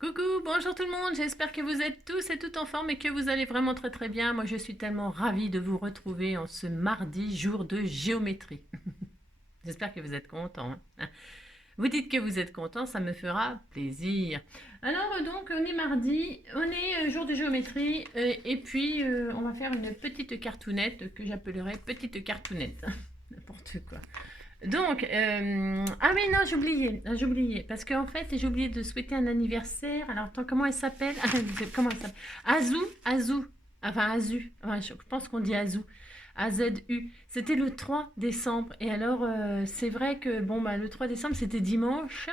Coucou, bonjour tout le monde, j'espère que vous êtes tous et toutes en forme et que vous allez vraiment très très bien. Moi je suis tellement ravie de vous retrouver en ce mardi, jour de géométrie. J'espère que vous êtes contents, hein. Vous dites que vous êtes contents, ça me fera plaisir. Alors donc on est mardi, on est jour de géométrie et puis on va faire une petite cartoonette que j'appellerai petite cartoonette. N'importe quoi. Donc, ah oui, non, j'ai oublié, parce qu'en fait, j'ai oublié de souhaiter un anniversaire. Alors, attends, comment elle s'appelle? Comment elle s'appelle? Azou, enfin Azu, enfin, je pense qu'on dit Azou, AZU. C'était le 3 décembre, et alors, c'est vrai que, bon, bah, le 3 décembre, c'était dimanche,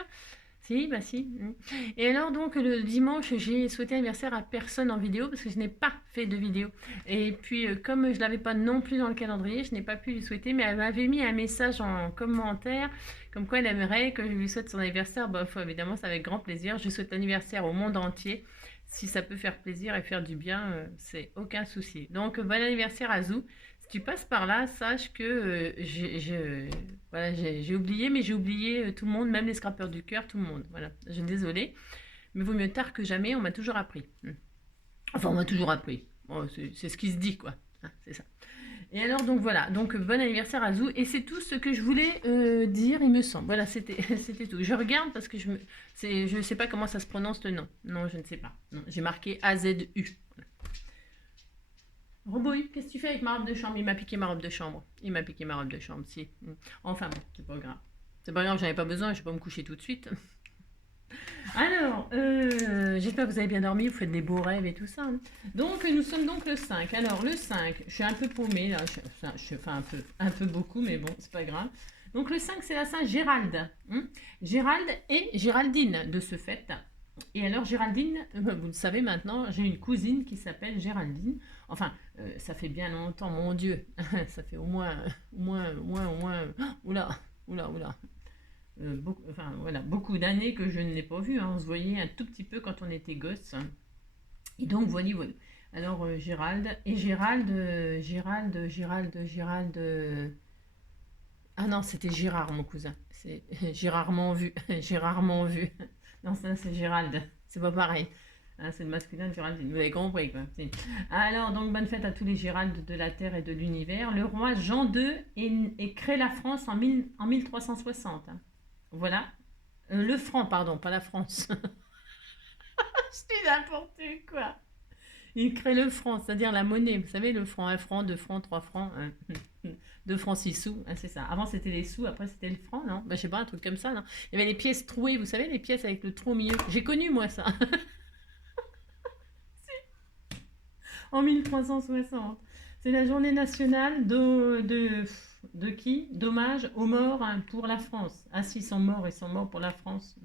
si, bah si. Et alors donc le dimanche, j'ai souhaité anniversaire à personne en vidéo parce que je n'ai pas fait de vidéo. Et puis comme je l'avais pas non plus dans le calendrier, je n'ai pas pu lui souhaiter, mais elle m'avait mis un message en commentaire comme quoi elle aimerait que je lui souhaite son anniversaire. Bah évidemment, c'est avec grand plaisir. Je souhaite l'anniversaire au monde entier. Si ça peut faire plaisir et faire du bien, c'est aucun souci. Donc bon anniversaire à Zou. Si tu passes par là, sache que voilà, j'ai oublié, mais j'ai oublié tout le monde, même les scrapeurs du cœur, tout le monde. Voilà, je suis désolée, mais vaut mieux tard que jamais, on m'a toujours appris. Enfin, on m'a toujours appris. Bon, c'est ce qui se dit, quoi. Hein, c'est ça. Et alors, donc voilà, donc bon anniversaire à Zou, et c'est tout ce que je voulais dire, il me semble. Voilà, c'était c'était tout. Je regarde parce que je ne sais pas comment ça se prononce le nom. Non, je ne sais pas. J'ai marqué AZU. Robouille, qu'est-ce que tu fais avec ma robe de chambre? Il m'a piqué ma robe de chambre. Il m'a piqué ma robe de chambre, si. Enfin bon, c'est pas grave. C'est pas grave, j'en avais pas besoin, je vais pas me coucher tout de suite. Alors, j'espère que vous avez bien dormi, vous faites des beaux rêves et tout ça, hein. Donc, nous sommes donc le 5. Alors, le 5, je suis un peu paumée, là. Enfin, un peu beaucoup, mais bon, c'est pas grave. Donc, le 5, c'est la Saint Gérald, hein. Gérald et Géraldine, de ce fait. Et alors, Géraldine, vous le savez maintenant, j'ai une cousine qui s'appelle Géraldine. Enfin, ça fait bien longtemps, mon Dieu. Ça fait au moins, oula, oula. Enfin, voilà, beaucoup d'années que je ne l'ai pas vue, hein. On se voyait un tout petit peu quand on était gosse, hein. Et donc, voilà. Alors, Gérald, et Gérald. Ah non, c'était Gérard, mon cousin. C'est j'ai rarement vu. J'ai rarement vu. Non, ça, c'est Gérald. C'est pas pareil. Hein, c'est le masculin de Géraldine. Vous avez compris, quoi. Si. Alors, donc, bonne fête à tous les Gérald de la Terre et de l'univers. Le roi Jean II crée la France en 1360, hein. Voilà. Le franc, pardon, pas la France. Je dis n'importe quoi. Il crée le franc, c'est-à-dire la monnaie. Vous savez, le franc, 1 franc, 2 francs, 3 francs, 2 francs 6 sous, hein, c'est ça. Avant, c'était les sous, après, c'était le franc, non? Bah, je sais pas, un truc comme ça, non? Il y avait les pièces trouées, vous savez, les pièces avec le trou au milieu. J'ai connu, moi, ça, en 1360. C'est la journée nationale de qui? D'hommage aux morts, hein, pour la France. Ah, si, ils sont morts pour la France.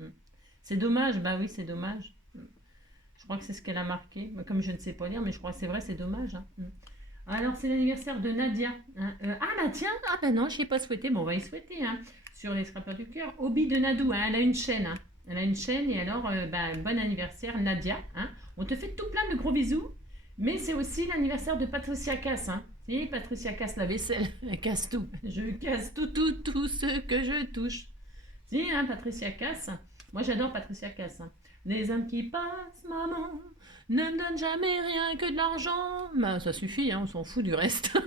C'est dommage, bah oui, c'est dommage. Je crois que c'est ce qu'elle a marqué. Comme je ne sais pas lire, mais je crois que c'est vrai, c'est dommage, hein. Alors, c'est l'anniversaire de Nadia, hein. Ah, bah tiens, ah bah non, je n'y ai pas souhaité. Bon, on va y souhaiter, hein, sur les scrapeurs du cœur. Obi de Nadou, hein, elle a une chaîne, hein. Elle a une chaîne, et alors, bah, bon anniversaire, Nadia, hein. On te fait tout plein de gros bisous. Mais c'est aussi l'anniversaire de Patricia Cass, hein. Si, Patricia Cass la vaisselle, elle casse tout. Je casse tout ce que je touche. Si, hein, Patricia Cass. Moi, j'adore Patricia Cass, hein. Les hommes qui passent, maman, ne me donnent jamais rien que de l'argent. Bah, ça suffit, hein, on s'en fout du reste.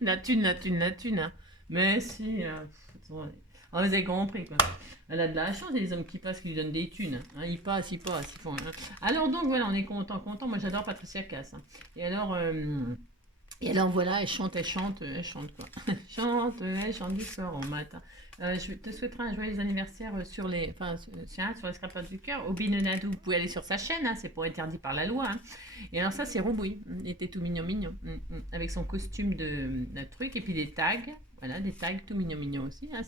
La thune, hein. Mais si, oh, vous avez compris, quoi. Elle a de la chance, les hommes qui passent, qui lui donnent des thunes, hein. Ils passent, ils font, hein. Alors, donc, voilà, on est content. Moi, j'adore Patricia Cass, hein. Et alors voilà, elle chante quoi. Elle chante du soir au matin. Je te souhaiterais un joyeux anniversaire sur les scrapeurs du cœur. Obi Nenadou, vous pouvez aller sur sa chaîne, hein, c'est pas interdit par la loi, hein. Et alors ça, c'est Robouille. Il était tout mignon. Avec son costume de truc, et puis des tags. Voilà, des tags tout mignon aussi, hein.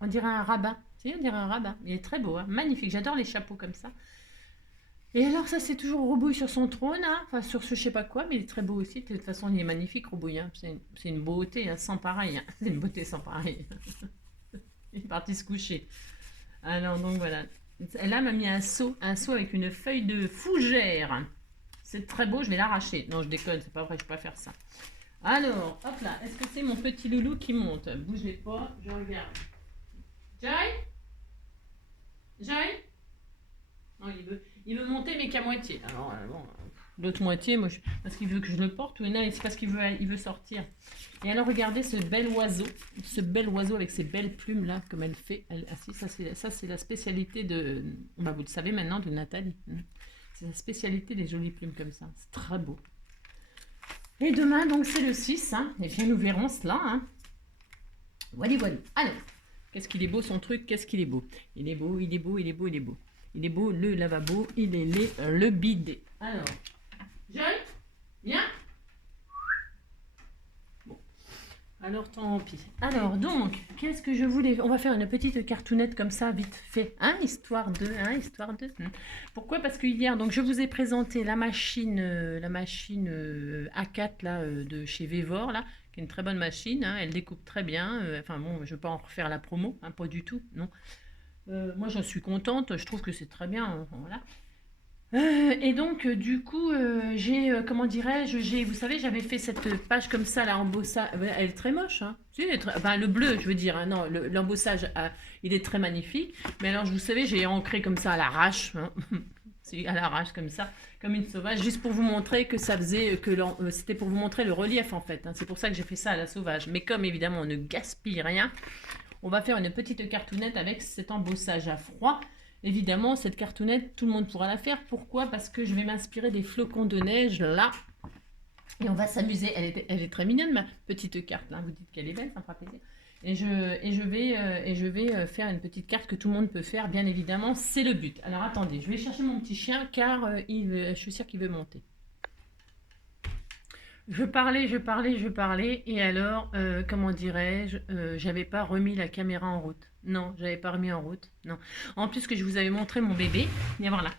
On dirait un rabbin. Si, on dirait un rabbin. Il est très beau, hein, magnifique. J'adore les chapeaux comme ça. Et alors ça, c'est toujours Robouille sur son trône, hein, enfin sur ce je sais pas quoi, mais il est très beau aussi. De toute façon, il est magnifique, Robouille, hein. C'est une beauté, hein, sans pareil, hein. C'est une beauté sans pareil. Il est parti se coucher. Alors donc voilà. Là, m'a mis un seau avec une feuille de fougère. C'est très beau, je vais l'arracher. Non, je déconne, c'est pas vrai, je peux pas faire ça. Alors, hop là, est-ce que c'est mon petit loulou qui monte? Bougez pas, je regarde. Jai? Jai? Non, Il veut monter, mais qu'à moitié. Alors, bon, l'autre moitié, moi, parce qu'il veut que je le porte, ou non, c'est parce il veut sortir. Et alors, regardez ce bel oiseau avec ses belles plumes là, comme elle fait. Ça, c'est la spécialité de, bah, vous le savez maintenant, de Nathalie. C'est la spécialité des jolies plumes comme ça. C'est très beau. Et demain, donc, c'est le 6. Hein, et bien, nous verrons cela. Hein. Voilà, voilà. Alors, qu'est-ce qu'il est beau son truc, qu'est-ce qu'il est beau. Il est beau, il est beau, il est beau, il est beau. Il est beau, le lavabo, il est laid, le bidet. Alors, John, viens. Bon, alors tant pis. Alors donc, qu'est-ce que je voulais... On va faire une petite cartoonette comme ça, vite fait. Hein, histoire de... Pourquoi? Parce que hier, donc, je vous ai présenté la machine A4 là, de chez Vevor, là, qui est une très bonne machine. Hein, elle découpe très bien. Enfin bon, je ne vais pas en refaire la promo, hein, pas du tout, non. Moi, j'en suis contente. Je trouve que c'est très bien. Voilà. Et donc, du coup, comment dirais-je, vous savez, j'avais fait cette page comme ça, là, embossage. Elle est très moche, hein. Si, enfin, le bleu, je veux dire. Hein, non, l'embossage, il est très magnifique. Mais alors, vous savez, j'ai ancré comme ça à l'arrache. Hein. À l'arrache, comme ça, comme une sauvage, juste pour vous montrer que ça faisait, c'était pour vous montrer le relief, en fait. Hein. C'est pour ça que j'ai fait ça à la sauvage. Mais comme, évidemment, on ne gaspille rien, on va faire une petite cartoonette avec cet embossage à froid. Évidemment, cette cartoonette, tout le monde pourra la faire. Pourquoi? Parce que je vais m'inspirer des flocons de neige, là. Et on va s'amuser. Elle est très mignonne, ma petite carte. Là. Vous dites qu'elle est belle, ça me fera plaisir. Et je vais faire une petite carte que tout le monde peut faire, bien évidemment. C'est le but. Alors, attendez, je vais chercher mon petit chien, car je suis sûre qu'il veut monter. Je parlais, et alors, comment dirais-je, j'avais pas remis la caméra en route. Non, j'avais pas remis en route, non. En plus que je vous avais montré mon bébé, viens voir là.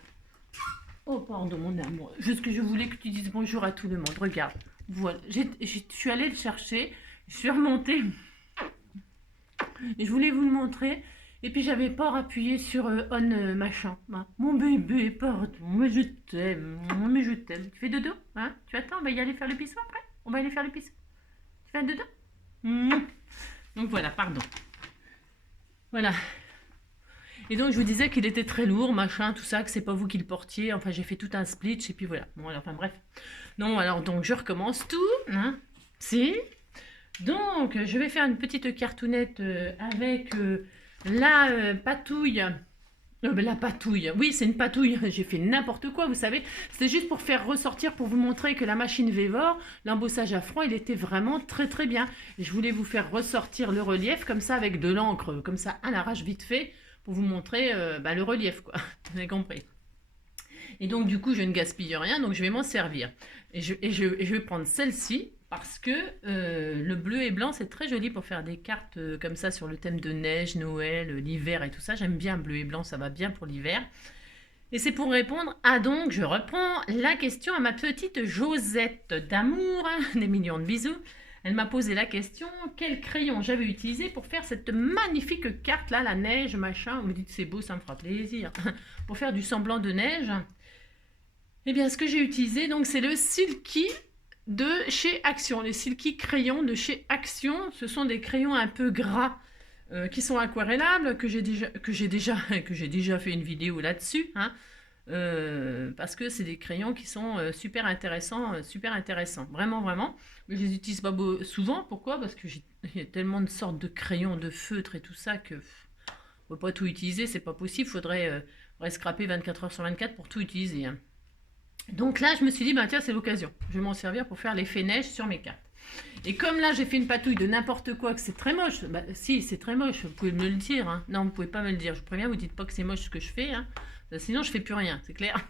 Oh, pardon, mon amour. Juste que je voulais que tu dises bonjour à tout le monde, regarde. Voilà, je suis allée le chercher, je suis remontée, et je voulais vous le montrer. Et puis j'avais pas appuyé sur on machin. Mon bébé, pardon, mais je t'aime, mais je t'aime. Tu fais dodo, hein? Tu attends, on va y aller faire le pisson après? On va aller faire le pisson. Tu fais un dodo? Donc voilà, pardon. Voilà. Et donc je vous disais qu'il était très lourd, machin, tout ça, que c'est pas vous qui le portiez. Enfin, j'ai fait tout un split, et puis voilà. Bon, alors, enfin bref. Non, alors donc je recommence tout, hein? Si. Donc je vais faire une petite cartoonette avec... la patouille, la patouille, oui c'est une patouille, j'ai fait n'importe quoi vous savez, c'est juste pour faire ressortir, pour vous montrer que la machine Vevor, l'embossage à froid, il était vraiment très très bien. Et je voulais vous faire ressortir le relief comme ça avec de l'encre, comme ça à l'arrache vite fait, pour vous montrer le relief quoi, vous avez compris. Et donc du coup je ne gaspille rien, donc je vais m'en servir. Et je vais prendre celle-ci, parce que le bleu et blanc, c'est très joli pour faire des cartes comme ça sur le thème de neige, Noël, l'hiver et tout ça. J'aime bien bleu et blanc, ça va bien pour l'hiver. Et c'est pour répondre à donc, je reprends la question à ma petite Josette d'amour, hein, des millions de bisous. Elle m'a posé la question, quel crayon j'avais utilisé pour faire cette magnifique carte là, la neige, machin. Vous me dites c'est beau, ça me fera plaisir. Pour faire du semblant de neige. Eh bien, ce que j'ai utilisé, donc c'est le Silky de chez Action. Les Silky crayons de chez Action, ce sont des crayons un peu gras qui sont aquarellables, que j'ai déjà fait une vidéo là-dessus, hein, parce que c'est des crayons qui sont super intéressants, vraiment, vraiment. Mais je les utilise pas souvent, pourquoi? Parce que il y a tellement de sortes de crayons, de feutres et tout ça que on peut pas tout utiliser, c'est pas possible, faudrait scraper 24 heures sur 24 pour tout utiliser, hein. Donc là, je me suis dit, tiens, c'est l'occasion. Je vais m'en servir pour faire l'effet neige sur mes cartes. Et comme là, j'ai fait une patouille de n'importe quoi, que c'est très moche. Si, c'est très moche, vous pouvez me le dire. Hein. Non, vous pouvez pas me le dire. Je vous préviens, vous dites pas que c'est moche ce que je fais. Hein. Sinon, je fais plus rien, c'est clair.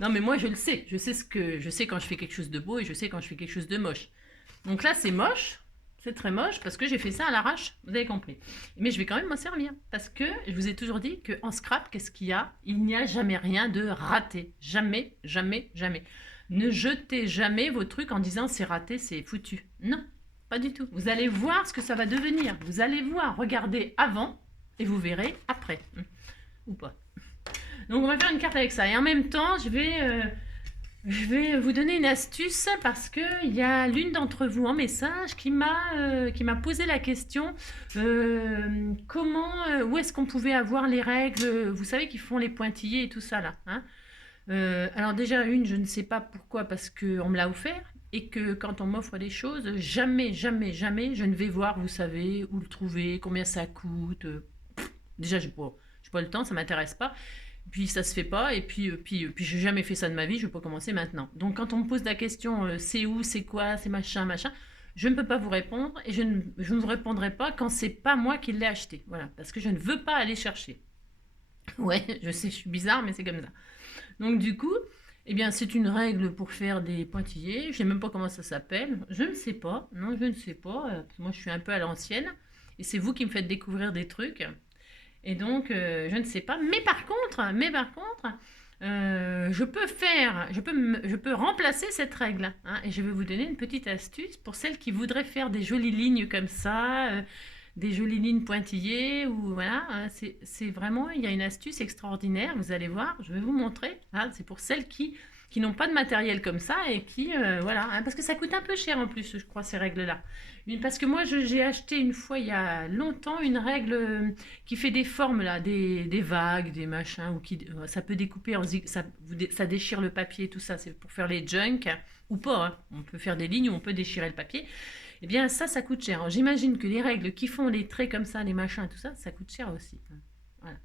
Non, mais moi, je le sais. Je sais quand je fais quelque chose de beau et je sais quand je fais quelque chose de moche. Donc là, c'est moche. C'est très moche parce que j'ai fait ça à l'arrache, vous avez compris. Mais je vais quand même m'en servir parce que je vous ai toujours dit qu'en scrap, qu'est-ce qu'il y a? Il n'y a jamais rien de raté. Jamais, jamais, jamais. Ne jetez jamais vos trucs en disant c'est raté, c'est foutu. Non, pas du tout. Vous allez voir ce que ça va devenir. Vous allez voir, regardez avant et vous verrez après. Ou pas. Donc on va faire une carte avec ça. Et en même temps, je vais Je vais vous donner une astuce parce qu'il y a l'une d'entre vous en message qui m'a posé la question comment, où est-ce qu'on pouvait avoir les règles, vous savez, qui font les pointillés et tout ça là, hein. Alors déjà, je ne sais pas pourquoi, parce qu'on me l'a offert et que quand on m'offre des choses, jamais, jamais, jamais, je ne vais voir, vous savez, où le trouver, combien ça coûte. Déjà, je n'ai pas le temps, ça ne m'intéresse pas. Puis ça se fait pas, et puis j'ai jamais fait ça de ma vie, je vais pas commencer maintenant. Donc quand on me pose la question, c'est où, c'est quoi, c'est machin, machin, je ne peux pas vous répondre, et je ne vous répondrai pas quand c'est pas moi qui l'ai acheté. Voilà, parce que je ne veux pas aller chercher. Ouais, je sais, je suis bizarre, mais c'est comme ça. Donc du coup, eh bien c'est une règle pour faire des pointillés, je sais même pas comment ça s'appelle, je ne sais pas, non je ne sais pas, moi je suis un peu à l'ancienne, et c'est vous qui me faites découvrir des trucs. Et donc, je ne sais pas. Mais par contre, je peux remplacer cette règle, hein, et je vais vous donner une petite astuce pour celles qui voudraient faire des jolies lignes comme ça, des jolies lignes pointillées, ou voilà, hein, c'est vraiment, il y a une astuce extraordinaire, vous allez voir, je vais vous montrer, hein, c'est pour celles qui n'ont pas de matériel comme ça et qui, voilà, hein, parce que ça coûte un peu cher en plus, je crois, ces règles-là. Parce que moi, j'ai acheté une fois, il y a longtemps, une règle qui fait des formes, là, des vagues, des machins, ou ça peut découper, ça déchire le papier, tout ça, c'est pour faire les junk, ou pas, hein. On peut faire des lignes ou on peut déchirer le papier. Eh bien, ça coûte cher. J'imagine que les règles qui font les traits comme ça, les machins, tout ça, ça coûte cher aussi, hein. Voilà.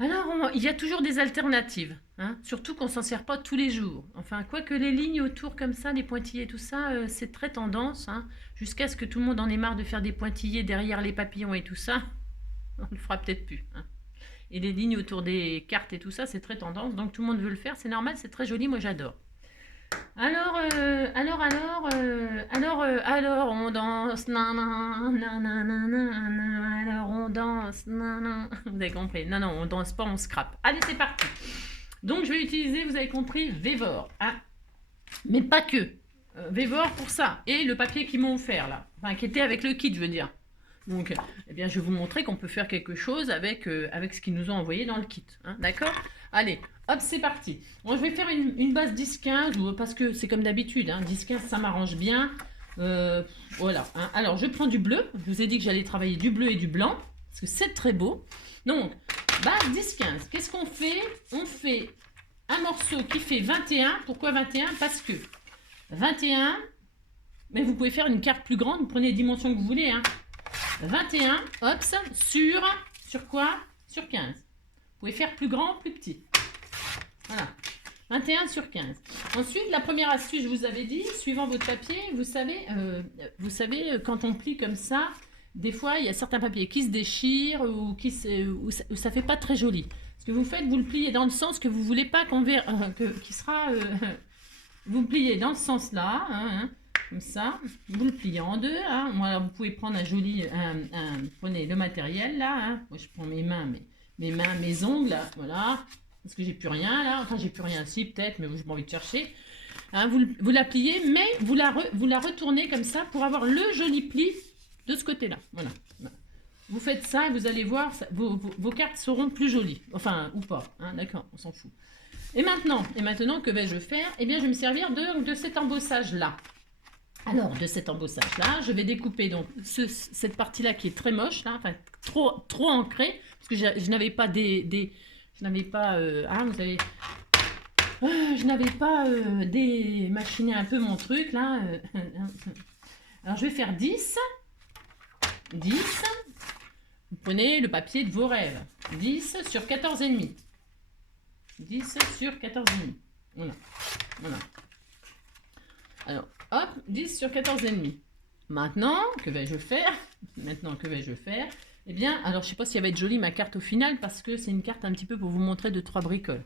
Alors, il y a toujours des alternatives, hein, surtout qu'on ne s'en sert pas tous les jours. Enfin, quoique les lignes autour comme ça, les pointillés, tout ça, c'est très tendance, hein, jusqu'à ce que tout le monde en ait marre de faire des pointillés derrière les papillons et tout ça, on le fera peut-être plus, hein. Et les lignes autour des cartes et tout ça, c'est très tendance, donc tout le monde veut le faire, c'est normal, c'est très joli, moi j'adore. Alors, on danse, alors on danse, vous avez compris, non, on danse pas, on scrape. Allez, c'est parti. Donc, je vais utiliser, vous avez compris, Vévor, hein, mais pas que. Vévor pour ça, et le papier qu'ils m'ont offert, là, enfin, qui était avec le kit, je veux dire. Donc, eh bien, je vais vous montrer qu'on peut faire quelque chose avec ce qu'ils nous ont envoyé dans le kit, hein, d'accord? Allez, hop, c'est parti. Bon, je vais faire une base 10-15, parce que c'est comme d'habitude, hein, 10-15, ça m'arrange bien. Voilà, hein. Alors, je prends du bleu. Je vous ai dit que j'allais travailler du bleu et du blanc, parce que c'est très beau. Donc, base 10-15. Qu'est-ce qu'on fait? On fait un morceau qui fait 21. Pourquoi 21? Parce que 21, mais vous pouvez faire une carte plus grande, vous prenez les dimensions que vous voulez, hein. 21, hop, sur quoi? Sur 15. Vous pouvez faire plus grand, plus petit. Voilà. 21 sur 15. Ensuite, la première astuce, je vous avais dit, suivant votre papier, vous savez, quand on plie comme ça, des fois, il y a certains papiers qui se déchirent ou où ça fait pas très joli. Ce que vous faites, vous le pliez dans le sens que vous voulez pas qui sera... vous le pliez dans ce sens-là, hein, comme ça, vous le pliez en deux, hein. Moi, vous pouvez prendre prenez le matériel là, hein. Moi je prends mes mains, mes ongles, voilà, parce que j'ai plus rien là, enfin j'ai plus rien ici peut-être, mais je n'ai pas envie de chercher, hein. Vous la pliez, mais vous la retournez comme ça pour avoir le joli pli de ce côté-là, voilà. Vous faites ça et vous allez voir, vos cartes seront plus jolies, enfin, ou pas, hein, d'accord, on s'en fout. Et maintenant, que vais-je faire? Eh bien, je vais me servir de cet embossage-là. Alors, de cet embossage-là, je vais découper donc cette partie-là qui est très moche, là, enfin, trop ancrée, parce que je n'avais pas je n'avais pas démachiné un peu mon truc, là. Alors, je vais faire 10. Vous prenez le papier de vos rêves. 10 sur 14,5. 10 sur 14,5. Voilà. Alors, hop, 10 sur 14,5. Maintenant, que vais-je faire? Eh bien, alors je ne sais pas si elle va être jolie ma carte au final, parce que c'est une carte un petit peu pour vous montrer 2-3 bricoles.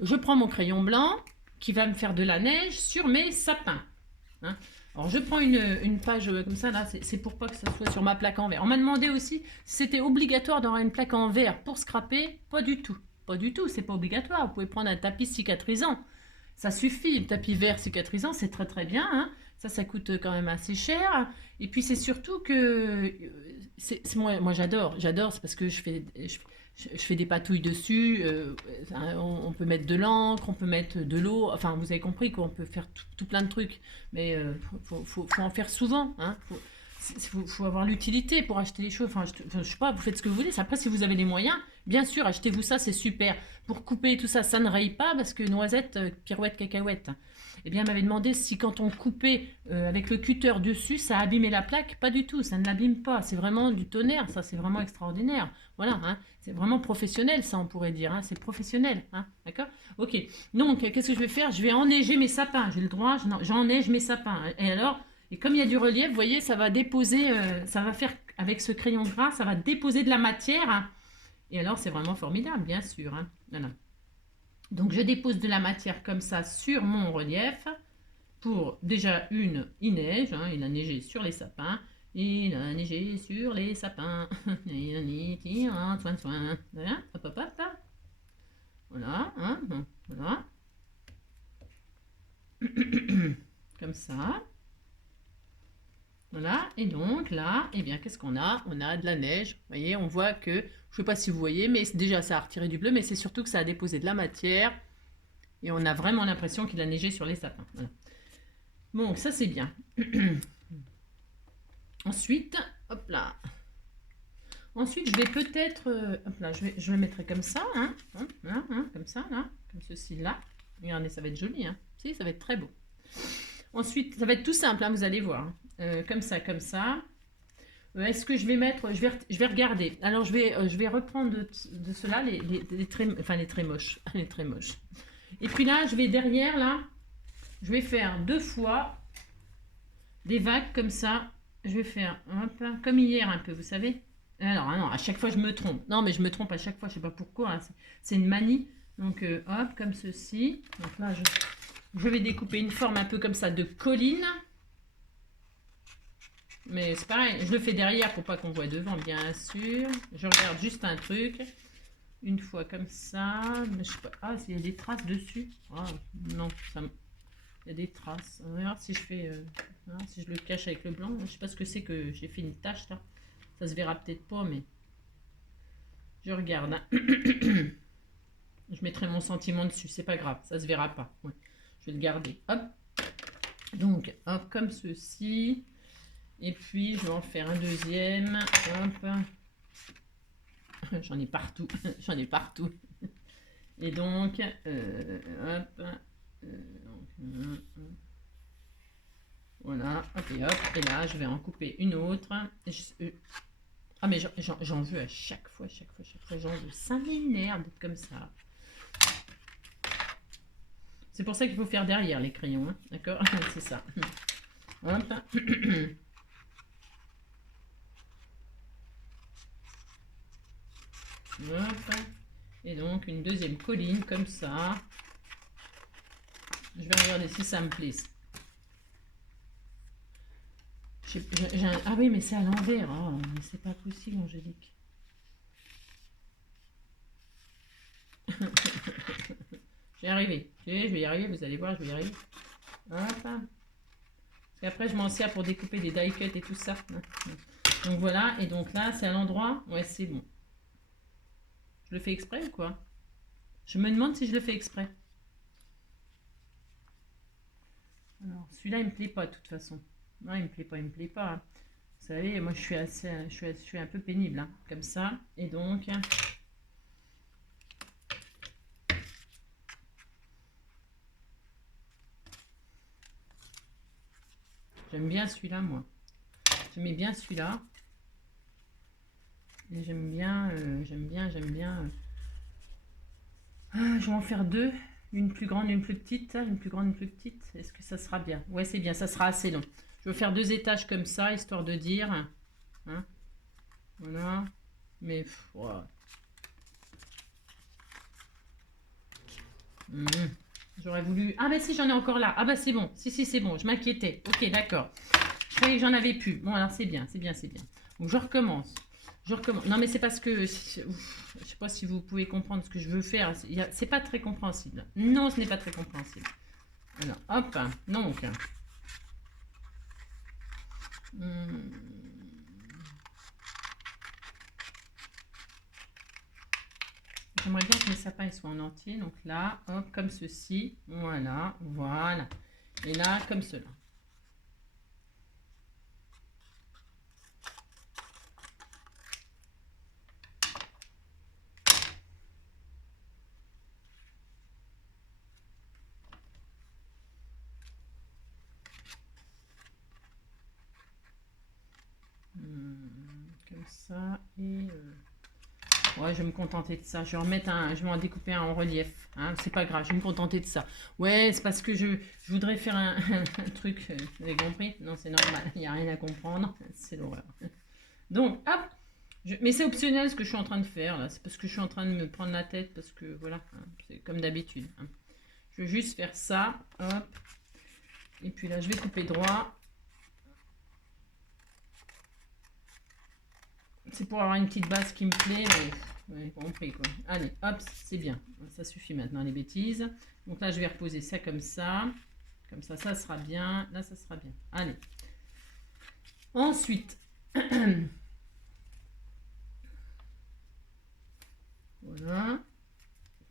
Je prends mon crayon blanc, qui va me faire de la neige sur mes sapins, hein. Alors, je prends une page comme ça, là, c'est pour pas que ça soit sur ma plaque en verre. On m'a demandé aussi si c'était obligatoire d'avoir une plaque en verre pour scraper. Pas du tout. Pas du tout, c'est pas obligatoire. Vous pouvez prendre un tapis cicatrisant. Ça suffit, le tapis vert cicatrisant, c'est très très bien, hein. Ça coûte quand même assez cher. Et puis c'est surtout que, moi j'adore, c'est parce que je je fais des patouilles dessus. On peut mettre de l'encre, on peut mettre de l'eau. Enfin, vous avez compris qu'on peut faire tout plein de trucs. Mais faut en faire souvent. Hein. Faut avoir l'utilité pour acheter les choses. Enfin, je sais pas, vous faites ce que vous voulez. Après, si vous avez les moyens, bien sûr, achetez-vous ça, c'est super. Pour couper tout ça, ça ne raye pas parce que noisette, pirouette, cacahuète. Eh bien, elle m'avait demandé si quand on coupait avec le cutter dessus, ça abîmait la plaque. Pas du tout, ça ne l'abîme pas. C'est vraiment du tonnerre, ça, c'est vraiment extraordinaire. Voilà, hein. C'est vraiment professionnel, ça, on pourrait dire. Hein. C'est professionnel, hein. D'accord. Ok. Donc, qu'est-ce que je vais faire? Je vais enneiger mes sapins. J'ai le droit, j'enneige mes sapins. Et alors, et comme il y a du relief, vous voyez, ça va déposer, ça va faire, avec ce crayon gras, ça va déposer de la matière. Hein. Et alors, c'est vraiment formidable, bien sûr. Hein. Voilà. Donc, je dépose de la matière comme ça sur mon relief. Pour déjà il neige, hein, il a neigé sur les sapins. Il a neigé sur les sapins. Il a neigé, soin. Voilà, hop, hop, hop. Voilà, hein, voilà. Comme ça. Voilà, et donc là, eh bien, qu'est-ce qu'on a? On a de la neige. Vous voyez, on voit que, je ne sais pas si vous voyez, mais déjà ça a retiré du bleu, mais c'est surtout que ça a déposé de la matière. Et on a vraiment l'impression qu'il a neigé sur les sapins. Voilà. Bon, ça c'est bien. Ensuite, hop là. Ensuite, je vais peut-être, hop là, je le mettrai comme ça, hein, comme ça, là, comme ceci là. Regardez, ça va être joli, hein. Si, ça va être très beau. Ensuite, ça va être tout simple, hein, vous allez voir. Comme ça, comme ça. Est-ce que je vais mettre, je vais regarder. Alors, je vais reprendre de cela les très moches, les très moches. Et puis là, je vais derrière, là, je vais faire 2 fois des vagues comme ça. Je vais faire hop, comme hier un peu, vous savez. Alors, non, à chaque fois je me trompe. Non, mais je me trompe à chaque fois, je sais pas pourquoi. Hein. C'est une manie. Donc, hop, comme ceci. Donc là, je vais découper une forme un peu comme ça de colline. Mais c'est pareil, je le fais derrière pour pas qu'on voit devant, bien sûr. Je regarde juste un truc. Une fois comme ça. Mais je sais pas. Ah, il y a des traces dessus. Ah, non, ça me... Il y a des traces. Regarde si je fais... si je le cache avec le blanc. Je sais pas ce que c'est que j'ai fait une tache là. Ça se verra peut-être pas, mais... Je regarde. Hein. Je mettrai mon sentiment dessus. C'est pas grave. Ça se verra pas. Ouais. Je vais le garder. Hop. Donc, hop, comme ceci. Et puis, je vais en faire un deuxième. Hop. J'en ai partout. J'en ai partout. Et donc, hop. Voilà, hop et hop. Et là, je vais en couper une autre. Ah, mais j'en veux à chaque fois. J'en veux. Ça m'énerve d'être comme ça. C'est pour ça qu'il faut faire derrière les crayons. Hein. D'accord. C'est ça. Hop. Hop. Et donc, une deuxième colline comme ça. Je vais regarder si ça me plaît. Ah oui, mais c'est à l'envers. Oh, mais c'est pas possible, Angélique. Je vais y arriver. Je vais y arriver, vous allez voir, je vais y arriver. Hop. Parce qu'après, je m'en sers pour découper des die cuts et tout ça. Donc voilà, et donc là, c'est à l'endroit. Ouais, c'est bon. Je le fais exprès ou quoi? Je me demande si je le fais exprès. Alors, celui-là, il me plaît pas de toute façon. Non, il me plaît pas. Hein. Vous savez, moi, je suis un peu pénible, hein, comme ça. Et donc, j'aime bien celui-là, moi. J'aimais bien celui-là. Et j'aime bien. Ah, je vais en faire 2. Une plus grande, une plus petite. Une plus grande, une plus petite. Est-ce que ça sera bien? Ouais, c'est bien, ça sera assez long. Je vais faire 2 étages comme ça, histoire de dire. Hein, voilà. Mais, ouais. J'aurais voulu... Ah bah si, j'en ai encore là. Ah bah c'est bon. Si, c'est bon. Je m'inquiétais. Ok, d'accord. Je croyais que j'en avais plus. Bon, alors c'est bien. Donc je recommence. Non, mais c'est parce que... Je sais pas si vous pouvez comprendre ce que je veux faire. C'est pas très compréhensible. Non, ce n'est pas très compréhensible. Alors, hop. Donc... J'aimerais bien que mes sapins ils soient en entier. Donc là, hop, comme ceci. Voilà, voilà. Et là, comme cela. Comme ça. Et ouais, je vais me contenter de ça. Je vais je vais en découper un en relief. Hein. C'est pas grave, je vais me contenter de ça. Ouais, c'est parce que je voudrais faire un truc. Vous avez compris? Non, c'est normal. Il n'y a rien à comprendre. C'est l'horreur. Donc, hop. Mais c'est optionnel ce que je suis en train de faire là. C'est parce que je suis en train de me prendre la tête. Parce que voilà, hein, c'est comme d'habitude. Hein. Je vais juste faire ça. Hop. Et puis là, je vais couper droit. C'est pour avoir une petite base qui me plaît, mais vous avez compris quoi. Allez, hop, c'est bien. Ça suffit maintenant les bêtises. Donc là, je vais reposer ça comme ça. Comme ça sera bien. Là, ça sera bien. Allez. Ensuite, voilà.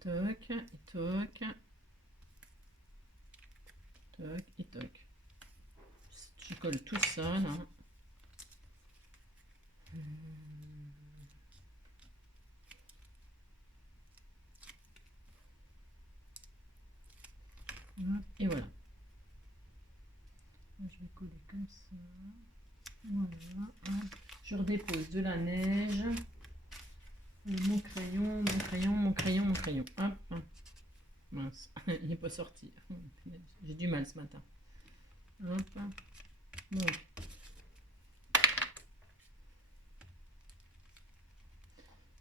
Toc, et toc. Toc, et toc. Je colle tout ça là. Et voilà. Je vais coller comme ça. Voilà. Je redépose de la neige. Mon crayon, mon crayon, mon crayon, mon crayon. Hop, hop. Mince, il n'est pas sorti. J'ai du mal ce matin. Hop. Bon.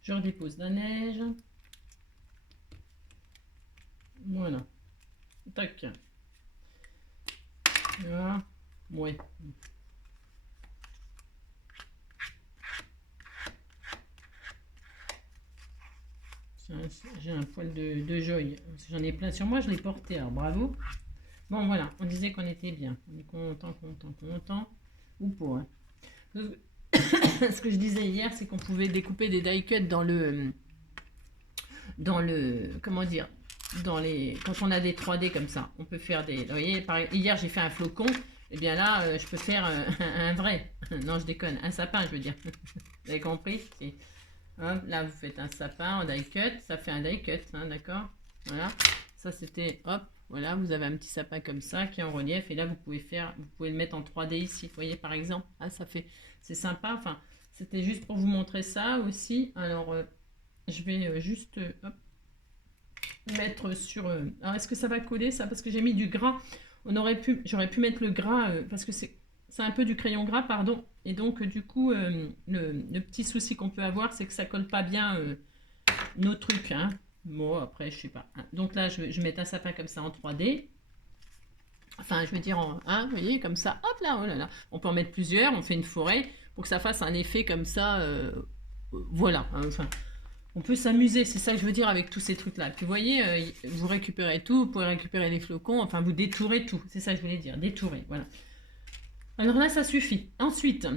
Je redépose la neige. Voilà. Tac. Là. Ouais. J'ai un poil de joy. J'en ai plein sur moi, je l'ai porté. Alors bravo. Bon voilà, on disait qu'on était bien. On est content, content, content. Ou pas. Hein. Ce que je disais hier, c'est qu'on pouvait découper des die cuts dans le comment dire, quand on a des 3D comme ça, on peut faire des, vous voyez, hier j'ai fait un flocon, et bien là je peux faire un vrai, non je déconne, un sapin je veux dire, vous avez compris? Hop, là vous faites un sapin en die cut, ça fait un die cut, hein, d'accord? Voilà, ça c'était, hop, voilà, vous avez un petit sapin comme ça qui est en relief, et là vous pouvez le mettre en 3D ici, vous voyez par exemple, ah, c'est sympa, enfin, c'était juste pour vous montrer ça aussi, alors je vais juste hop, mettre sur... alors, est-ce que ça va coller ça? Parce que j'ai mis du gras. J'aurais pu mettre le gras parce que c'est un peu du crayon gras, pardon. Et donc, du coup, le petit souci qu'on peut avoir, c'est que ça colle pas bien nos trucs. Hein. Bon, après, je sais pas. Hein. Donc là, je vais mettre un sapin comme ça en 3D. Enfin, je veux dire, hein, vous voyez, comme ça. Hop là, oh là là. On peut en mettre plusieurs. On fait une forêt pour que ça fasse un effet comme ça. Voilà. Hein, enfin... On peut s'amuser, c'est ça que je veux dire avec tous ces trucs-là. Puis vous voyez, vous récupérez tout, vous pouvez récupérer les flocons, enfin vous détourez tout. C'est ça que je voulais dire, détourer, voilà. Alors là, ça suffit. Ensuite,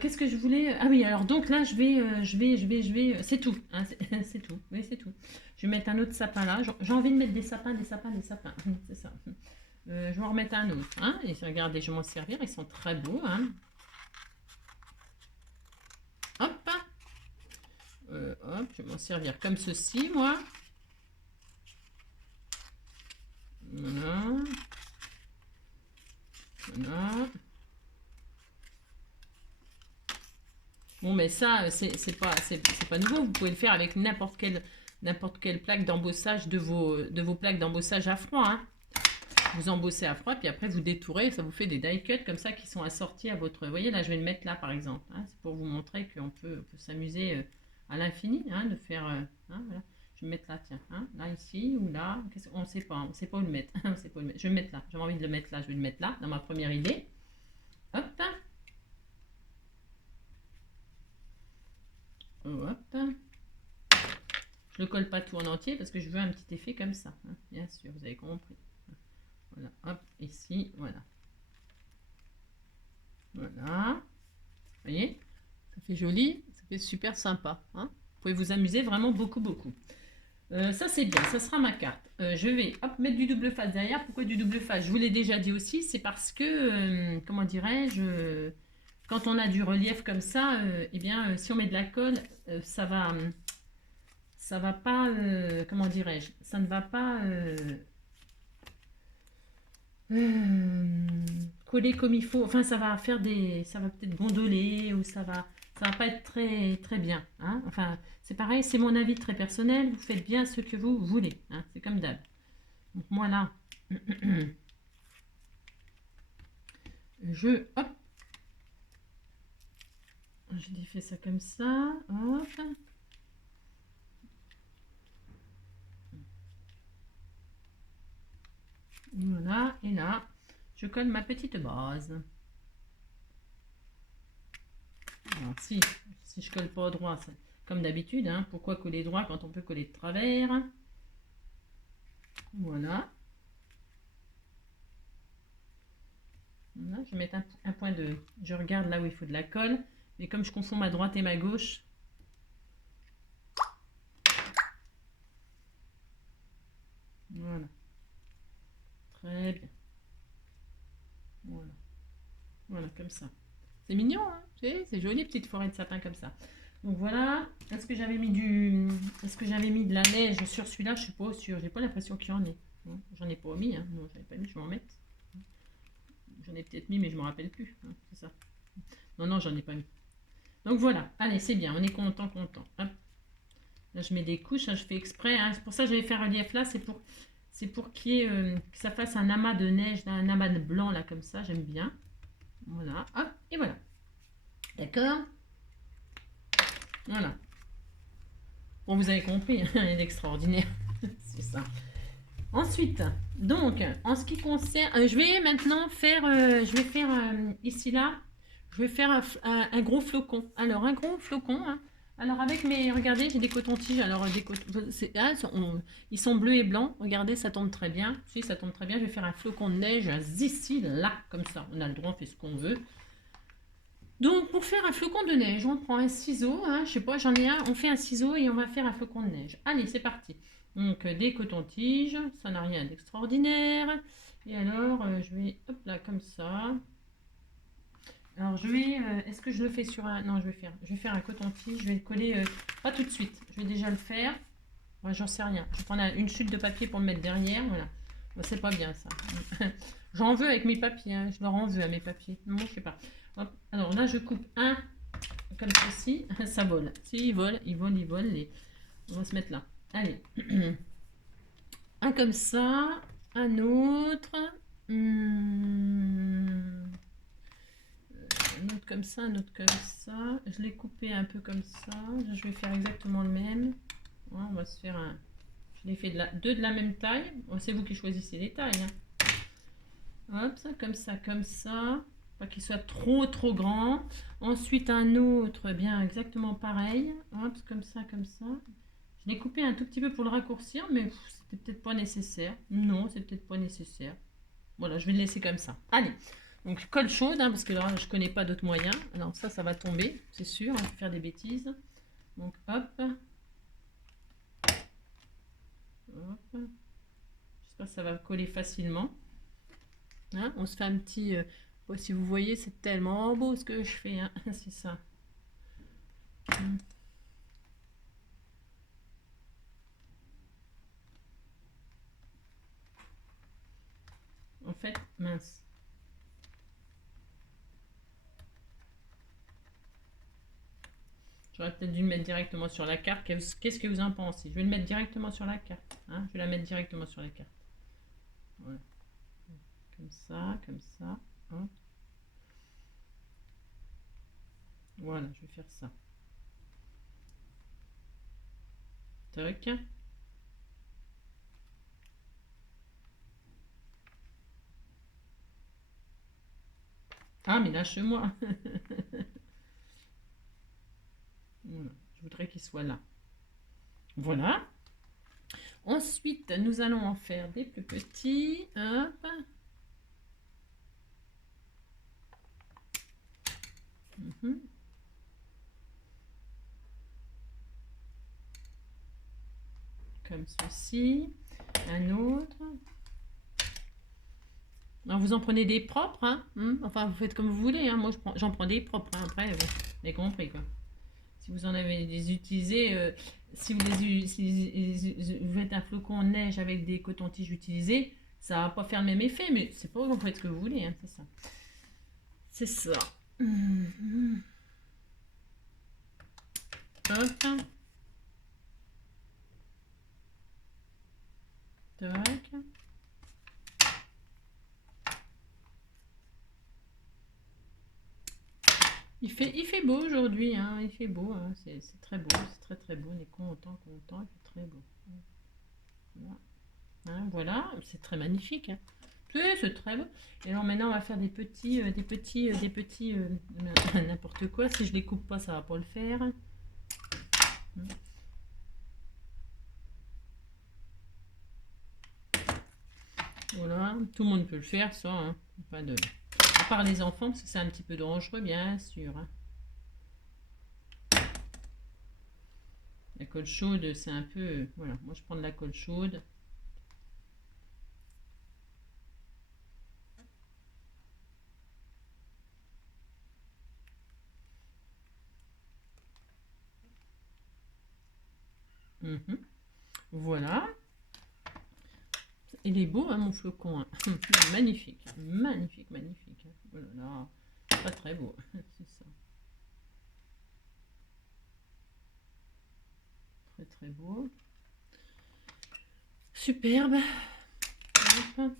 qu'est-ce que je voulais... Ah oui, alors donc là, je vais... C'est tout, hein, c'est tout, oui, c'est tout. Je vais mettre un autre sapin là. J'ai envie de mettre des sapins, des sapins, des sapins. C'est ça. Je vais en remettre un autre. Hein, et regardez, je vais m'en servir, ils sont très beaux. Hein. Hop. Hop, je vais m'en servir comme ceci, moi. Voilà. Voilà. Bon, mais ça, c'est pas nouveau. Vous pouvez le faire avec n'importe quelle plaque d'embossage de vos plaques d'embossage à froid. Hein. Vous embossez à froid, puis après vous détourez, ça vous fait des die cuts comme ça qui sont assortis à votre... Vous voyez, là, je vais le mettre là, par exemple. Hein. C'est pour vous montrer qu'on peut s'amuser... à l'infini, hein, de faire, hein, voilà. Je vais me mettre là, tiens, hein, là, ici, ou là, on ne sait pas où le mettre, on sait pas où le mettre. Je vais le mettre là, j'ai envie de le mettre là, je vais le mettre là, dans ma première idée, hop, hop, je le colle pas tout en entier, parce que je veux un petit effet comme ça, hein, bien sûr, vous avez compris, voilà, hop, ici, voilà, voilà, vous voyez, ça fait joli, ça fait super sympa, hein. Vous pouvez vous amuser vraiment beaucoup, beaucoup. Ça c'est bien, ça sera ma carte. Je vais hop, mettre du double face derrière. Pourquoi du double face? Je vous l'ai déjà dit aussi, c'est parce que, comment dirais-je, quand on a du relief comme ça, eh bien, si on met de la colle, ça va pas, comment dirais-je, ça ne va pas coller comme il faut. Enfin, ça va faire ça va peut-être gondoler ou ça va pas être très très bien. Hein. Enfin, c'est pareil, c'est mon avis très personnel. Vous faites bien ce que vous voulez. Hein. C'est comme d'hab. Donc moi là, hop, je défais ça comme ça, hop. Voilà, et là, je colle ma petite base. Alors, si je colle pas au droit, c'est comme d'habitude, hein, pourquoi coller droit quand on peut coller de travers? Voilà. Voilà, je vais mettre un point de... Je regarde là où il faut de la colle, mais comme je confonds ma droite et ma gauche, voilà. Très bien. Voilà. Voilà, comme ça. C'est mignon, hein? C'est joli, petite forêt de sapin comme ça. Donc voilà. Est-ce que j'avais mis de la neige sur celui-là? Je suis pas sûre. J'ai pas l'impression qu'il y en ait. J'en ai pas mis, hein. Non, j'avais pas mis, je vais en mettre. J'en ai peut-être mis, mais je me rappelle plus. Hein, c'est ça. Non, non, j'en ai pas mis. Donc voilà. Allez, c'est bien. On est content. Hop. Là, je mets des couches. Hein, je fais exprès. Hein. C'est pour ça que j'avais fait un relief là. C'est pour que ça fasse un amas de neige, un amas de blanc là comme ça. J'aime bien. Voilà. Hop. Et voilà. D'accord. Voilà. Bon, vous avez compris. Hein, il est extraordinaire. C'est ça. Ensuite, donc, en ce qui concerne, je vais maintenant faire, ici là, je vais faire un gros flocon. Alors, un gros flocon. Hein. Alors, avec mes, regardez, j'ai des cotons-tiges. Alors, ils sont bleus et blancs. Regardez, ça tombe très bien. Si, ça tombe très bien. Je vais faire un flocon de neige ici, là, comme ça. On a le droit, on fait ce qu'on veut. Donc, pour faire un flocon de neige, on prend un ciseau. Hein, je sais pas, j'en ai un. On fait un ciseau et on va faire un flocon de neige. Allez, c'est parti. Donc des cotons-tiges, ça n'a rien d'extraordinaire. Et alors, je vais, hop là, comme ça. Alors je vais, est-ce que je le fais sur un... Non, je vais faire un coton-tige, je vais le coller, pas tout de suite. Je vais déjà le faire. Moi, j'en sais rien. Je vais prendre une chute de papier pour le mettre derrière, voilà. Bon, c'est pas bien ça. J'en veux avec mes papiers, hein. Je leur en veux à mes papiers. Non, je sais pas. Hop. Alors là, je coupe un comme ceci. Ça vole. Si, il vole. On va se mettre là. Allez. Un comme ça. Un autre. Un autre comme ça. Un autre comme ça. Je l'ai coupé un peu comme ça. Je vais faire exactement le même. On va se faire un... Je l'ai fait deux de la même taille. Bon, c'est vous qui choisissez les tailles. Hein. Hop, ça, comme ça, comme ça. Pas qu'il soit trop grand. Ensuite, un autre, bien exactement pareil. Hop, comme ça, comme ça. Je l'ai coupé un tout petit peu pour le raccourcir, mais c'était peut-être pas nécessaire. Non, c'est peut-être pas nécessaire. Voilà, je vais le laisser comme ça. Allez, donc colle chaude, hein, parce que là, je connais pas d'autres moyens. Alors ça va tomber, c'est sûr, on peut faire des bêtises. Donc hop. Hop. J'espère que ça va coller facilement. Hein, on se fait un petit... si vous voyez, c'est tellement beau ce que je fais. Hein. C'est ça. En fait, mince. J'aurais peut-être dû le mettre directement sur la carte. Qu'est-ce que vous en pensez? Je vais le mettre directement sur la carte. Hein, je vais la mettre directement sur la carte. Voilà. Comme ça, comme ça. Hein. Voilà, je vais faire ça. Tac. Ah, mais lâche-moi. Voilà. Je voudrais qu'il soit là. Voilà. Ensuite, nous allons en faire des plus petits. Hop. comme ceci. Un autre. Alors, vous en prenez des propres, hein, enfin, vous faites comme vous voulez, hein. Moi, j'en prends des propres, hein. Après, vous avez compris, quoi. Si vous en avez des utilisés, si vous faites un flocon de neige avec des cotons-tiges utilisés, ça va pas faire le même effet, mais c'est pas vous faites ce que vous voulez, hein, c'est ça. C'est ça. Hop. Tac. Il fait beau aujourd'hui, hein. Il fait beau, hein. C'est très beau, c'est très très beau. On est content, il fait très beau. Voilà, hein, voilà. C'est très magnifique, hein. C'est très beau. Et alors maintenant on va faire des petits, n'importe quoi. Si je les coupe pas, ça va pas le faire. Voilà, tout le monde peut le faire, ça, hein. Pas de... À part les enfants, parce que c'est un petit peu dangereux, bien sûr, hein. La colle chaude, c'est un peu... Voilà, moi je prends de la colle chaude. Voilà. Il est beau, hein, mon flocon, hein. Magnifique, magnifique, magnifique. Oh là là, pas très beau, c'est ça. Très très beau. Superbe. Hop.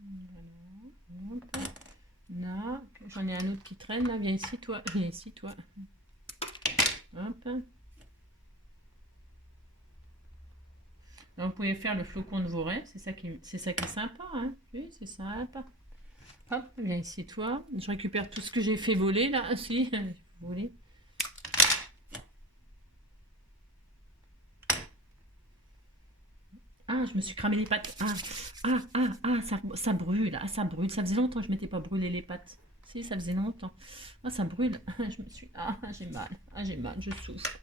Voilà. Hop. Là, j'en ai un autre qui traîne, là. Viens ici, toi. Viens ici, toi. Hop. Alors, vous pouvez faire le flocon de Voret, c'est ça qui est sympa, hein. Oui, c'est sympa. Hop, viens ici, toi. Je récupère tout ce que j'ai fait voler, là. Ah, si, voler. Ah, je me suis cramé les pattes. Ça brûle. Ah, ça brûle. Ça faisait longtemps que je m'étais pas brûlé les pattes. Si, ça faisait longtemps. Ah, ça brûle. Je me suis... Ah, j'ai mal. Ah, j'ai mal. Je souffre.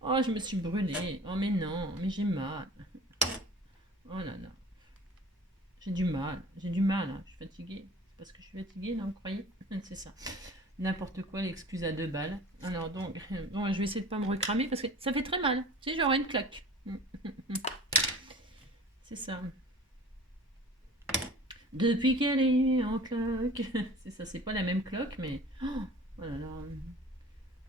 Oh, je me suis brûlée. Oh, mais non. Mais j'ai mal. Oh là là. J'ai du mal. J'ai du mal. Hein. Je suis fatiguée. C'est parce que je suis fatiguée, non, vous croyez? C'est ça. N'importe quoi, l'excuse à 2 balles. Alors donc, bon, je vais essayer de pas me recramer parce que ça fait très mal. Tu sais, j'aurai une claque. C'est ça. Depuis qu'elle est en cloque. C'est ça, c'est pas la même cloque, mais... Oh là là.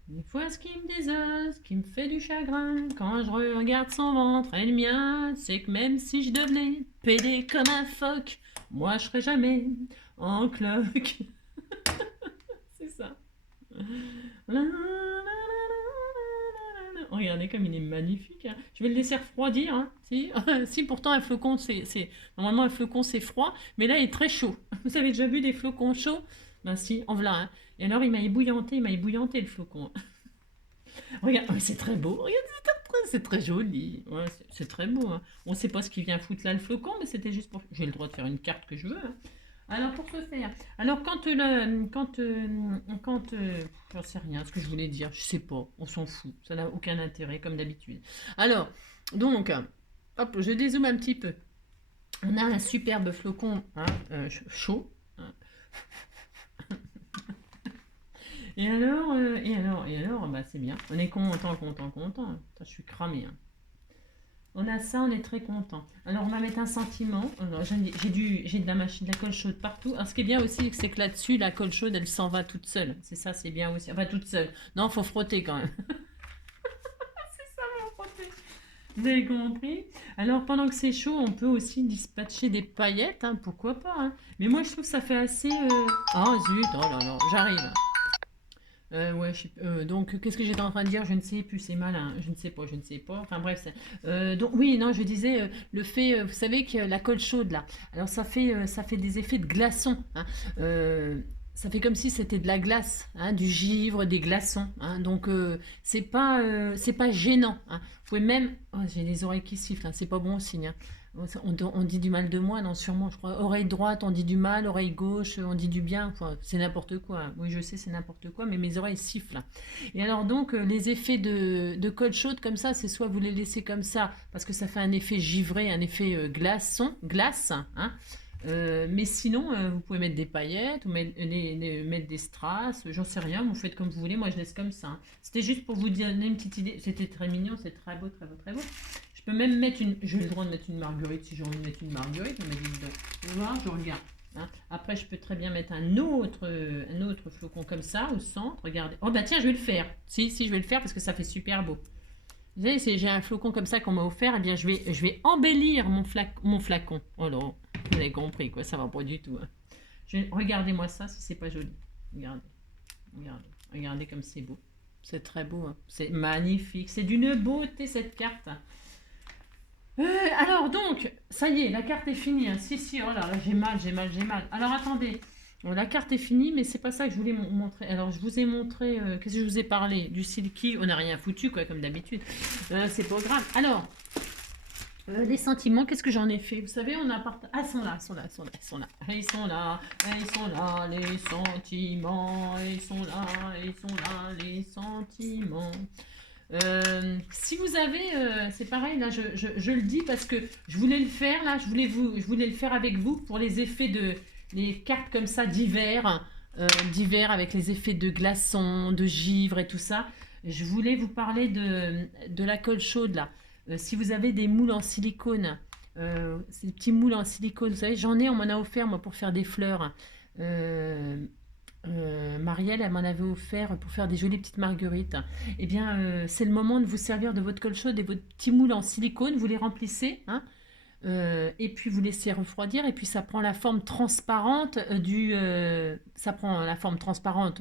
Des fois, ce qui me désole, ce qui me fait du chagrin, quand je regarde son ventre et le mien, c'est que même si je devenais pédé comme un phoque, moi je serais jamais en cloque. C'est ça. Regardez comme il est magnifique, hein. Je vais le laisser refroidir, hein. Si, si, pourtant un flocon, normalement un flocon c'est froid, mais là il est très chaud. Vous avez déjà vu des flocons chauds? Ben si, en voilà, hein. Et alors il m'a ébouillanté le flocon. Regarde, oh, c'est très beau, regarde, c'est très joli. Ouais, c'est très beau, hein. On ne sait pas ce qui vient foutre là le flocon, mais c'était juste pour... J'ai le droit de faire une carte que je veux, hein. Alors pour ce faire, alors j'en sais rien, ce que je voulais dire, je sais pas, on s'en fout, ça n'a aucun intérêt comme d'habitude. Alors, donc, hop, je dézoome un petit peu. On a un superbe flocon, hein, chaud. Hein. Et alors, bah c'est bien. On est content. Je suis cramée, hein. On a ça, on est très content. Alors on va mettre un sentiment. J'ai de la colle chaude partout. Alors ce qui est bien aussi, c'est que là-dessus, la colle chaude, elle s'en va toute seule. C'est ça, c'est bien aussi. Enfin, toute seule. Non, faut frotter quand même. C'est ça, faut frotter. Vous avez compris? Alors pendant que c'est chaud, on peut aussi dispatcher des paillettes, hein, pourquoi pas, hein. Mais moi je trouve que ça fait assez... Oh zut, oh là là, j'arrive. Ouais, donc qu'est-ce que j'étais en train de dire? Je ne sais plus, c'est mal, hein. Je ne sais pas. Enfin bref, donc oui, non, je disais le fait, vous savez que la colle chaude là, alors ça fait des effets de glaçons, hein. Ça fait comme si c'était de la glace, hein, du givre, des glaçons, hein. Donc c'est pas gênant, hein. Vous pouvez même, oh, j'ai les oreilles qui sifflent, hein, c'est pas bon signe, hein. On dit du mal de moi, non, sûrement, je crois. Oreille droite, on dit du mal, oreille gauche, on dit du bien. Enfin, c'est n'importe quoi. Oui, je sais, c'est n'importe quoi, mais mes oreilles sifflent. Et alors, donc, les effets de colle chaude comme ça, c'est soit vous les laissez comme ça, parce que ça fait un effet givré, un effet glace, hein. Mais sinon, vous pouvez mettre des paillettes, ou mettre des strass, j'en sais rien, vous faites comme vous voulez, moi je laisse comme ça, hein. C'était juste pour vous donner une petite idée, c'était très mignon, c'est très beau, très beau, très beau. Je peux même mettre j'ai le droit de mettre une marguerite si j'ai envie de mettre une marguerite, mais vous voir, je regarde. Hein. Après, je peux très bien mettre un autre flocon comme ça au centre, regardez. Oh bah tiens, je vais le faire. Si, je vais le faire parce que ça fait super beau. Vous savez, si j'ai un flocon comme ça qu'on m'a offert, eh bien je vais embellir mon flacon. Oh là, vous avez compris quoi, ça va pas du tout. Hein. Regardez-moi ça si c'est pas joli. Regardez comme c'est beau. C'est très beau, hein. C'est magnifique, c'est d'une beauté cette carte. Alors donc, ça y est, la carte est finie. Hein. Si, oh là, j'ai mal. Alors attendez, bon, la carte est finie, mais c'est pas ça que je voulais montrer. Alors je vous ai montré, qu'est-ce que je vous ai parlé? Du silky, on n'a rien foutu, quoi, comme d'habitude. C'est pas grave. Alors, les sentiments, qu'est-ce que j'en ai fait? Vous savez, on a Ah, ils sont là. Ils sont là, les sentiments. Ils sont là, les sentiments. Si vous avez, c'est pareil, là je le dis parce que je voulais le faire, là, je voulais le faire avec vous pour les effets les cartes comme ça d'hiver, avec les effets de glaçons, de givre et tout ça. Je voulais vous parler de la colle chaude là. Si vous avez des moules en silicone, ces petits moules en silicone, vous savez, on m'en a offert moi pour faire des fleurs. Marielle, elle m'en avait offert pour faire des jolies petites marguerites. Eh bien, c'est le moment de vous servir de votre colle chaude et votre petit moule en silicone. Vous les remplissez, hein, et puis vous laissez refroidir. Et puis ça prend la forme transparente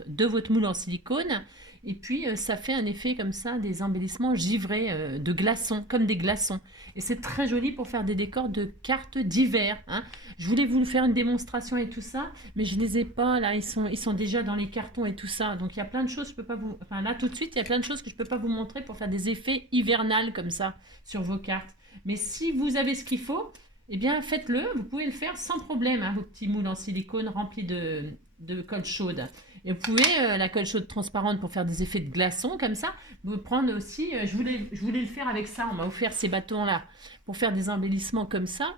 de votre moule en silicone. Et puis ça fait un effet comme ça, des embellissements givrés de glaçons, comme des glaçons. Et c'est très joli pour faire des décors de cartes d'hiver. Hein. Je voulais vous faire une démonstration et tout ça, mais je ne les ai pas. Là, ils sont déjà dans les cartons et tout ça. Donc il y a plein de choses, je peux pas vous... Enfin là, tout de suite, il y a plein de choses que je ne peux pas vous montrer pour faire des effets hivernales comme ça sur vos cartes. Mais si vous avez ce qu'il faut, eh bien faites-le. Vous pouvez le faire sans problème, hein, vos petits moules en silicone remplis de colle chaude. Et vous pouvez, la colle chaude transparente pour faire des effets de glaçons comme ça, vous prendre aussi, je voulais le faire avec ça, on m'a offert ces bâtons-là, pour faire des embellissements comme ça,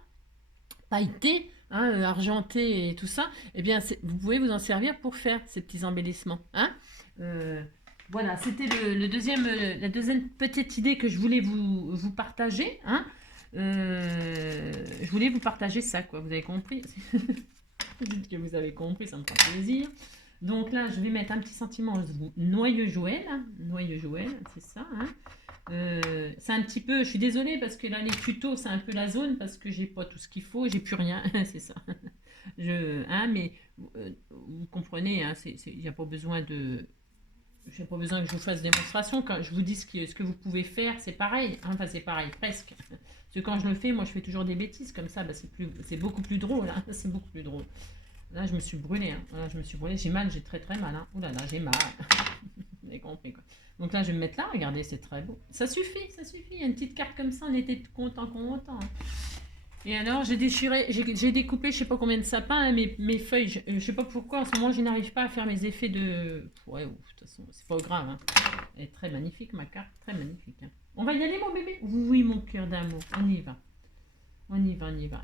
pailletés, hein, argentés et tout ça, eh bien vous pouvez vous en servir pour faire ces petits embellissements. Hein. Voilà, c'était la deuxième petite idée que je voulais vous partager. Hein. Je voulais vous partager ça, quoi, vous avez compris. Dites que vous avez compris, ça me fera plaisir. Donc là, je vais mettre un petit sentiment noyeux Joël, c'est ça. Hein. C'est un petit peu, je suis désolée parce que là, les tutos, c'est un peu la zone parce que j'ai pas tout ce qu'il faut, j'ai plus rien, c'est ça. Mais vous comprenez, hein, il n'y a pas besoin de... J'ai pas besoin que je vous fasse démonstration. Quand je vous dis ce que vous pouvez faire, c'est pareil. Hein, enfin, c'est pareil, presque. Parce que quand je le fais, moi, je fais toujours des bêtises comme ça. Bah, c'est beaucoup plus drôle. Hein, c'est beaucoup plus drôle. Là, je me suis brûlée. Hein. Là, j'ai mal, j'ai très très mal. Hein. Ouh là là, j'ai mal. Vous avez compris, quoi. Donc là, je vais me mettre là. Regardez, c'est très beau. Ça suffit. Il y a une petite carte comme ça. On était content. Hein. Et alors, j'ai découpé, je sais pas combien de sapins, hein, mes feuilles, je sais pas pourquoi, en ce moment, je n'arrive pas à faire mes effets de... Ouais, de toute façon, c'est pas grave. Hein. Elle est très magnifique, ma carte, très magnifique. Hein. On va y aller, mon bébé? Oui, mon cœur d'amour, on y va.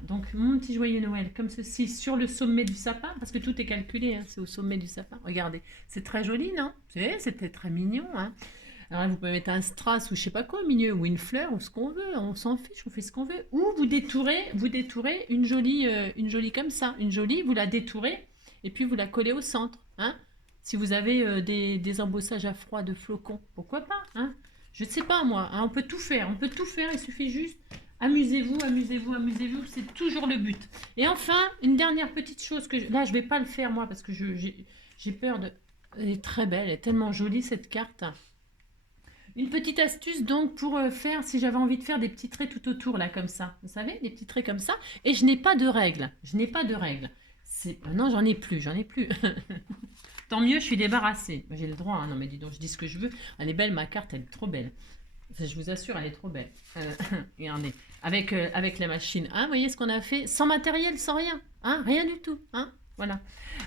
Donc, mon petit joyeux Noël, comme ceci, sur le sommet du sapin, parce que tout est calculé, hein, c'est au sommet du sapin. Regardez, c'est très joli, non? C'était très mignon, hein. Alors là, vous pouvez mettre un strass ou je sais pas quoi au milieu, ou une fleur, ou ce qu'on veut, on s'en fiche, on fait ce qu'on veut. Ou vous détourez une jolie comme ça, vous la détourez, et puis vous la collez au centre. Hein. Si vous avez des embossages à froid de flocons, pourquoi pas, hein. Je ne sais pas moi, hein, on peut tout faire, il suffit juste, amusez-vous, c'est toujours le but. Et enfin, une dernière petite chose, là je vais pas le faire moi, parce que j'ai peur de... Elle est très belle, elle est tellement jolie cette carte. Une petite astuce donc pour faire, si j'avais envie de faire des petits traits tout autour là comme ça, vous savez, des petits traits comme ça, et je n'ai pas de règles, non, j'en ai plus, Tant mieux, je suis débarrassée, j'ai le droit, hein. Non mais dis donc, je dis ce que je veux, elle est belle ma carte, elle est trop belle. Je vous assure, elle est trop belle. Regardez, avec la machine. Hein, vous voyez ce qu'on a fait? Sans matériel, sans rien. Hein, rien du tout. Hein, voilà.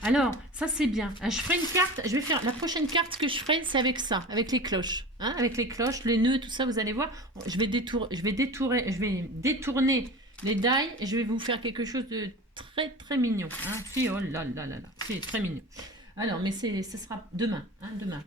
Alors, ça c'est bien. Je ferai une carte. Je vais faire la prochaine carte que je ferai, c'est avec ça, avec les cloches. Hein, avec les cloches, les nœuds, tout ça, vous allez voir. Je vais détourner les die et je vais vous faire quelque chose de très très mignon. Hein. Si, oh là là là là. C'est très mignon. Alors, mais ce sera demain. Hein, demain.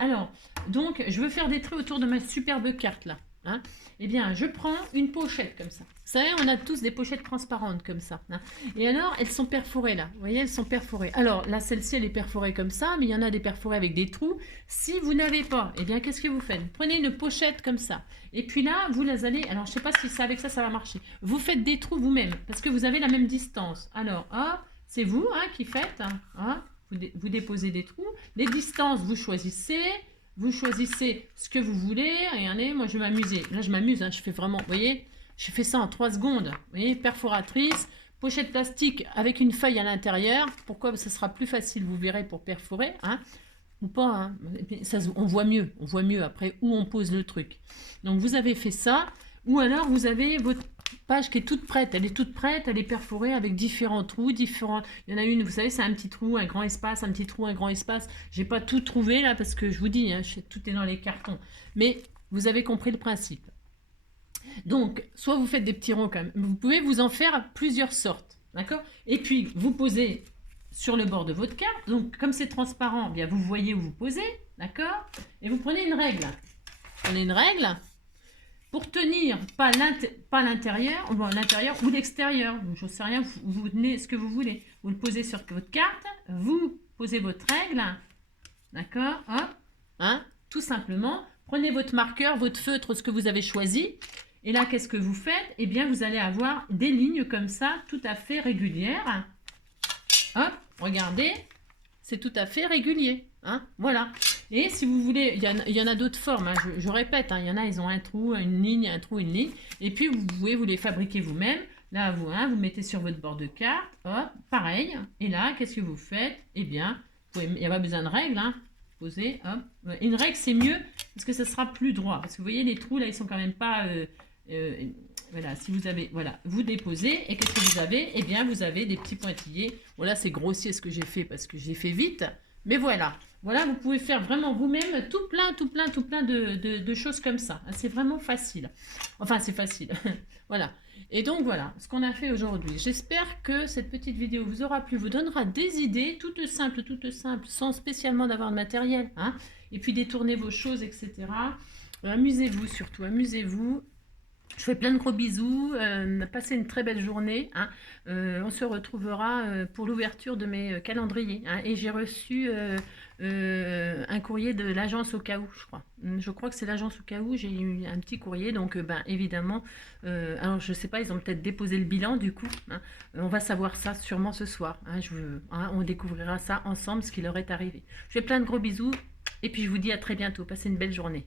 Alors, donc, je veux faire des traits autour de ma superbe carte là. Hein. Eh bien, je prends une pochette comme ça. Vous savez, on a tous des pochettes transparentes comme ça. Hein. Et alors, elles sont perforées là. Vous voyez, elles sont perforées. Alors, là, celle-ci, elle est perforée comme ça, mais il y en a des perforées avec des trous. Si vous n'avez pas, eh bien, qu'est-ce que vous faites? Prenez une pochette comme ça. Et puis là, vous les allez... Alors, je ne sais pas si c'est avec ça, ça va marcher. Vous faites des trous vous-même, parce que vous avez la même distance. Alors, ah, c'est vous hein, qui faites. Hein, vous déposez des trous. Les distances, vous choisissez. Vous choisissez ce que vous voulez. Regardez, moi, je vais m'amuser. Là, je m'amuse. Hein, je fais vraiment, vous voyez, je fais ça en 3 secondes. Vous voyez, perforatrice, pochette plastique avec une feuille à l'intérieur. Pourquoi? Ce sera plus facile, vous verrez, pour perforer. Hein, ou pas. Hein. Ça, on voit mieux. On voit mieux après où on pose le truc. Donc, vous avez fait ça. Ou alors, vous avez votre page qui est toute prête. Elle est toute prête, elle est perforée avec différents trous, différents. Il y en a une, vous savez, c'est un petit trou, un grand espace, un petit trou, un grand espace. J'ai pas tout trouvé là parce que je vous dis, hein, tout est dans les cartons. Mais vous avez compris le principe. Donc, soit vous faites des petits ronds comme vous pouvez vous en faire plusieurs sortes, d'accord? Et puis vous posez sur le bord de votre carte. Donc, comme c'est transparent, bien vous voyez où vous posez, d'accord? Et vous prenez une règle. Prenez une règle. Pour tenir, pas l'intérieur, bon, l'intérieur ou l'extérieur, je ne sais rien, vous tenez ce que vous voulez. Vous le posez sur votre carte, vous posez votre règle, d'accord, hein, tout simplement. Prenez votre marqueur, votre feutre, ce que vous avez choisi. Et là, qu'est-ce que vous faites? Eh bien, vous allez avoir des lignes comme ça, tout à fait régulières. Hop, regardez, c'est tout à fait régulier. Hein, voilà. Et si vous voulez, il y en a d'autres formes, hein, je répète, hein, il y en a, ils ont un trou, une ligne, un trou, une ligne. Et puis, vous pouvez vous les fabriquer vous-même. Là, vous, hein, vous mettez sur votre bord de carte, hop, pareil. Et là, qu'est-ce que vous faites? Eh bien, il n'y a pas besoin de règle, hein. Posez, hop. Une règle, c'est mieux, parce que ça sera plus droit. Parce que vous voyez, les trous, là, ils sont quand même pas... voilà, si vous avez, voilà, vous déposez, et qu'est-ce que vous avez? Eh bien, vous avez des petits pointillés. Bon, là, c'est grossier ce que j'ai fait, parce que j'ai fait vite. Mais voilà, voilà, vous pouvez faire vraiment vous-même tout plein de choses comme ça. C'est vraiment facile. Enfin, c'est facile. Voilà. Et donc, voilà ce qu'on a fait aujourd'hui. J'espère que cette petite vidéo vous aura plu, vous donnera des idées toutes simples, sans spécialement d'avoir de matériel. Hein, et puis, détournez vos choses, etc. Amusez-vous surtout, amusez-vous. Je fais plein de gros bisous, passez une très belle journée, hein. On se retrouvera pour l'ouverture de mes calendriers, hein. Et j'ai reçu un courrier de l'agence au cas où, je crois. Je crois que c'est l'agence au cas où, j'ai eu un petit courrier, donc ben, évidemment, alors je sais pas, ils ont peut-être déposé le bilan du coup, hein. On va savoir ça sûrement ce soir, hein, hein, on découvrira ça ensemble, ce qui leur est arrivé. Je fais plein de gros bisous, et puis je vous dis à très bientôt, passez une belle journée.